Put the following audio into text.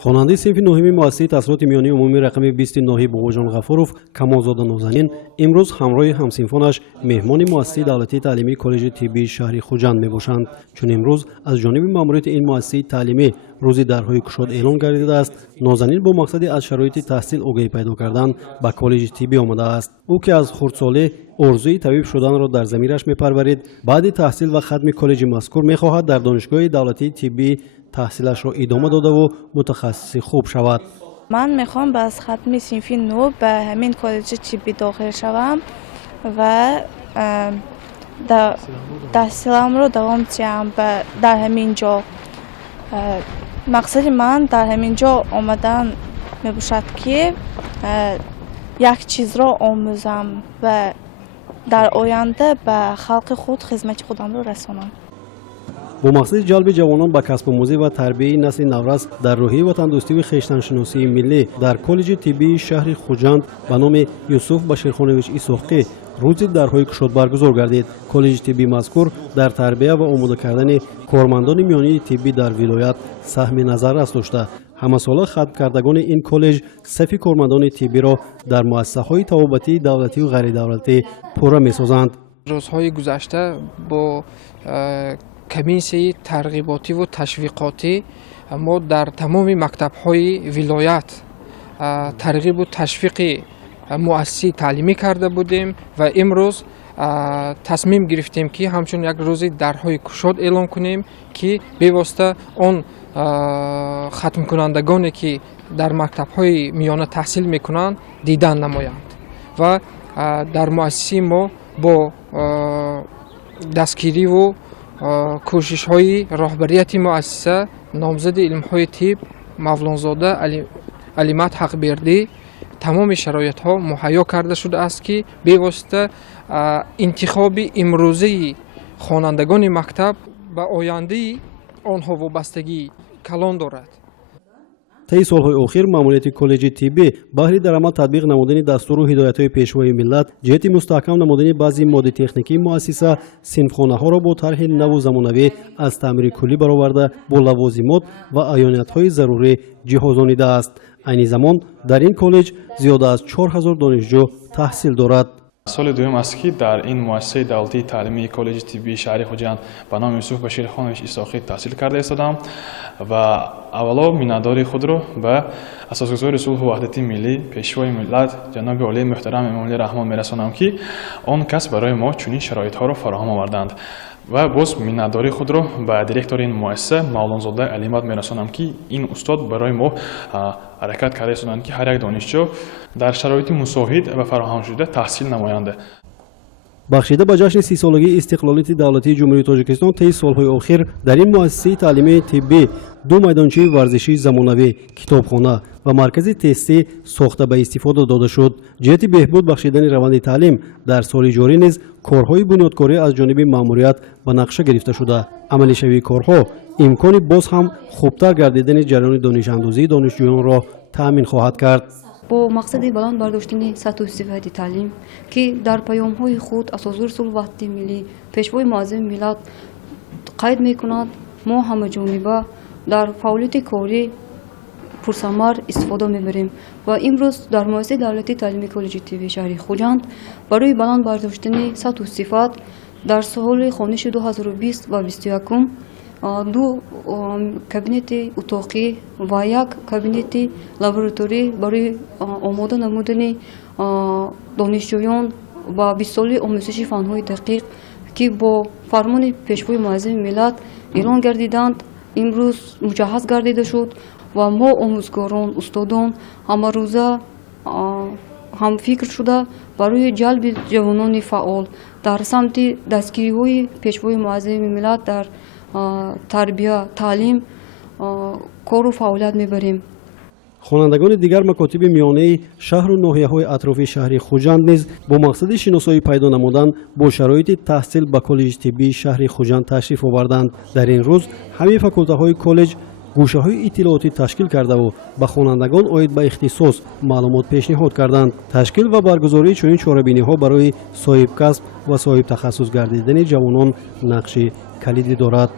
خواننده صنف نهم مؤسسه تحصیلات میانی عمومی رقم 20 ناحیه باباجان غفورов کمالزاده نازنین امروز همراه همسنفانش مهمان مؤسسه دولتی تعلیمی کالج طبی شهر خوجند میباشند، چون امروز از جانب ماموریت این مؤسسه تعلیمی روز درهای گشاد اعلان گردیده است. نازنین با مقصد از شرایط تحصیل آگاهی پیدا کردن به کالج طبی آمده است. او که از خردسالی آرزوی طبیب شدن را در ضمیرش میپرورید، بعد تحصیل و ختم کالج مذکور میخواهد در دانشگاه دولتی طبی تحصیلش را ادامه داده و متخصص خوب شود. من میخوام از ختم صنف 9 به همین کالج طبی داخل شوم و تحصیلم رو دوام دهم در همین جا. مقصد من در همین جا آمدن میباشد که یک چیز را آموزم و در آینده به خلق خود خدمت خودم را رسانم. با مقصد جلب جوانان به کسب آموزی و تربیت نسل نورس در روحیه وطندوستی و خویشتنشناسی ملی در کالج طبی شهر خوجند به نام یوسف بشیرخانویچ ایساقی روز درهای گشاد برگزار گردید. کالج طبی مذکور در تربیت و آماده کردن کارمندان میانی طبی در ولایت سهم نظر داشته. همه ساله ختم کردگان این کالج صف کارمندان طبی را در مؤسسه‌های طبابتی دولتی و غیر دولتی پوره می‌سازند. روزهای گذشته با کمیسیون ترغیباتی و تشویقاتی ما در تمام مکتب‌های ولایت ترغیب و تشویق مؤسسه تعلیمی کرده بودیم و امروز تصمیم گرفتیم که همچون یک روز درهای گشاد اعلام کنیم که به واسطه آن ختم کنندگانی که در مکتب‌های میانه تحصیل میکنند دیدن نمایند و در مؤسسه ما با دستگیری و کوشش‌های رهبریت مؤسسه نامزد علم‌های طب مولانزاده علیمت حقبردی تمام شرایط‌ها مهیا کرده شده است که به واسطه انتخاب امروزی خوانندگان مکتب به آینده آنها وابستگی کلان دارد. طی سالهای اخیر ماموریت کالج طبی بهر در عمل تطبیق نمودن دستور و هدایت‌های پیشوای ملت جهت مستحکم نمودن بعضی ماده تکنیکی مؤسسه صنفخانه‌ها را با طرح نو و زمانوی از تعمیر کلی برآورده با لوازمات و عیانیت‌های ضروری جهازانیده است. عین زمان در این کالج زیاد از 4000 دانشجو تحصیل دارد. سال دوم است که در این مؤسسه دولتی تعلیمی کالج طبی شهر خوجند به نام یوسف بشیرخانویچ ایساقی تحصیل کرده ایستادم و اولا میناداری خود را به اساسگذار صلح و وحدت ملی پیشوای ملت جناب عالی محترم امام علی رحمان میرسانم که آن کس برای ما چنین شرایط ها را فراهم آوردند و باز میناداری خود را به دیرکتور این مؤسسه مولانزاده علیمت میرسانم که این استاد برای ما حرکت کرده ایستادند که هر یک دانشجو در شرایط مساعد و فراهم شده تحصیل نمایند. بخشیده به جشن 30 سالگی استقلالیت دولتی جمهوری تاجیکستان طی سالهای اخیر در این مؤسسه تعلیمی طبی 2 میدانچه ورزشی زمانوی، کتابخانه و مرکز تستی ساخته به استفاده داده شد. جهت بهبود بخشیدن روند تعلیم در سال جاری نیز کارهای بنیادکاری از جانب ماموریت به نقشه گرفته شده. عملی شوی کارها امکان باز هم خوبتر گردیدن جریان دانش اندوزی دانشجویان را تأمین خواهد کرد. با مقصد بلند برداشتن سطح استفاده تعلیم که در پیام‌های خود اساسگذار صلح و وحدت ملی پیشوای معظم ملت قید می‌کند، ما همه‌جانبه در فعالیت کاری پرثمر استفاده می‌بریم و امروز در مؤسسه دولتی تعلیمی کالج طبی شهر خوجند برای بلند برداشتن سطح استفاده در سال خوانش 2020 و 2021 2 کابینت اتاقی و 1 کابینت لابراتوری برای آماده نمودن دانشجویان و 20 ساله آموزش فن‌های دقیق که با فرمان پیشوای معظم ملت اعلان گردیدند امروز مجهز گردیده شد و ما آموزگاران استادان همه روزه هم فکر شده برای جلب جوانان فعال در سمت دستگیری‌های پیشوای معظم ملت در تربیت تعلیم کار و فعالیت میبریم. خوانندگان دیگر مکاتب میانه شهر و ناحیه‌های اطراف شهر خوجند نیز با مقصد شناسایی پیدا نمودن با شرایط تحصیل به کالج طبی شهر خوجند تشریف آوردند. در این روز همه فاکولته‌های کالج گوشه‌های اطلاعاتی تشکیل کرده و به خوانندگان آید به اختصاص معلومات پیشنهاد کردند. تشکیل و برگزاری چنین چاره‌بینی‌ها برای صاحب کسب و صاحب تخصص گردیدن جوانان نقش کلیدی دارد.